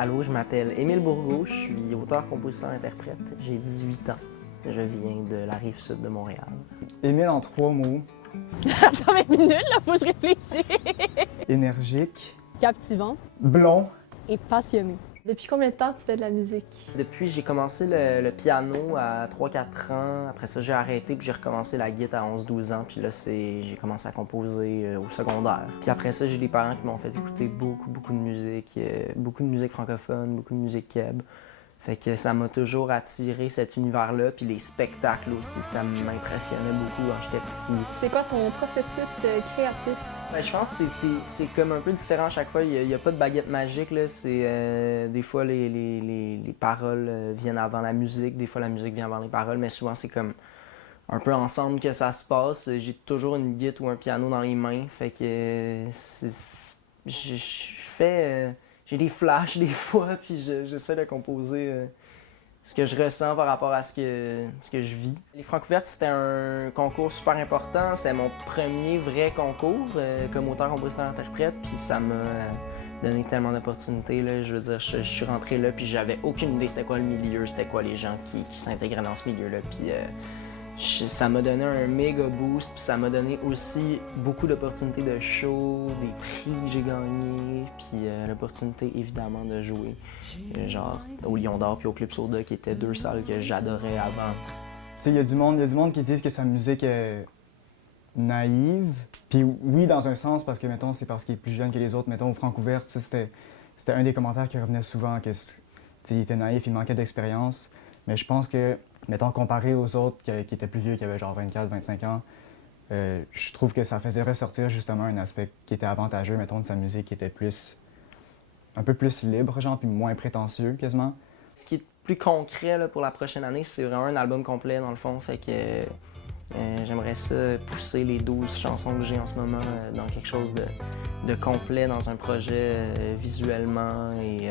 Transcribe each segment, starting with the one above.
Allô, je m'appelle Émile Bourgault, je suis auteur, compositeur, interprète. J'ai 18 ans. Je viens de la rive sud de Montréal. Émile en 3 mots. Attends 20 minutes, là, faut que je réfléchisse. Énergique. Captivant Blond. et passionné. Depuis combien de temps tu fais de la musique? Depuis, j'ai commencé le piano à 3-4 ans. Après ça, j'ai arrêté puis j'ai recommencé la guitare à 11-12 ans. Puis là, j'ai commencé à composer au secondaire. Puis après ça, j'ai des parents qui m'ont fait écouter beaucoup de musique francophone, beaucoup de musique keb. Fait que ça m'a toujours attiré cet univers-là. Puis les spectacles aussi, ça m'impressionnait beaucoup quand j'étais petit. C'est quoi ton processus créatif? Ben, je pense que c'est comme un peu différent à chaque fois. Il y a pas de baguette magique, là. Des fois, les paroles viennent avant la musique. Des fois, la musique vient avant les paroles. Mais souvent, c'est comme un peu ensemble que ça se passe. J'ai toujours une guitare ou un piano dans les mains. Fait que j'ai des flashs des fois. Puis j'essaie de composer ce que je ressens par rapport à ce que je vis. Les Francouvertes, c'était un concours super important. C'était mon premier vrai concours comme auteur, compositeur, interprète. Puis ça m'a donné tellement d'opportunités. Là. Je veux dire, je suis rentré là, puis j'avais aucune idée c'était quoi le milieu, c'était quoi les gens qui s'intégraient dans ce milieu-là. Puis ça m'a donné un méga boost, puis ça m'a donné aussi beaucoup d'opportunités de show, des prix que j'ai gagnés, puis l'opportunité évidemment de jouer genre au Lion d'Or puis au Club Soda qui étaient deux salles que j'adorais avant. Tu sais, il y a du monde qui disent que sa musique est naïve. Puis oui, dans un sens, parce que, mettons, c'est parce qu'il est plus jeune que les autres. Mettons, au Francouverte, ça, c'était un des commentaires qui revenait souvent, que, tu sais, il était naïf, il manquait d'expérience. Mais je pense que, mettons, comparé aux autres qui étaient plus vieux, qui avaient genre 24, 25 ans, je trouve que ça faisait ressortir justement un aspect qui était avantageux, mettons, de sa musique, qui était un peu plus libre, genre, puis moins prétentieux, quasiment. Ce qui est plus concret là, pour la prochaine année, c'est vraiment un album complet, dans le fond. Fait que j'aimerais ça pousser les 12 chansons que j'ai en ce moment dans quelque chose de complet, dans un projet visuellement et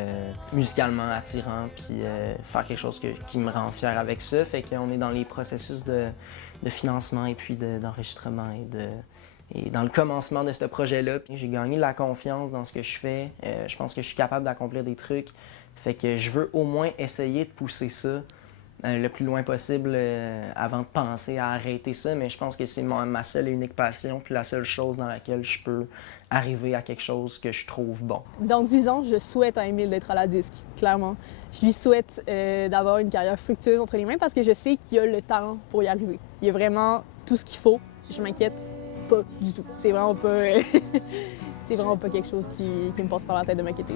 musicalement attirant, puis faire quelque chose qui me rend fier avec ça. Fait qu'on est dans les processus de financement et puis d'enregistrement et dans le commencement de ce projet-là. J'ai gagné de la confiance dans ce que je fais. Je pense que je suis capable d'accomplir des trucs. Fait que je veux au moins essayer de pousser ça le plus loin possible avant de penser à arrêter ça. Mais je pense que c'est ma seule et unique passion, puis la seule chose dans laquelle je peux arriver à quelque chose que je trouve bon. Dans 10 ans, je souhaite à Émile d'être à la disque, clairement. Je lui souhaite d'avoir une carrière fructueuse entre les mains parce que je sais qu'il a le talent pour y arriver. Il y a vraiment tout ce qu'il faut. Je m'inquiète pas du tout. C'est vraiment pas, c'est vraiment pas quelque chose qui me passe par la tête de m'inquiéter.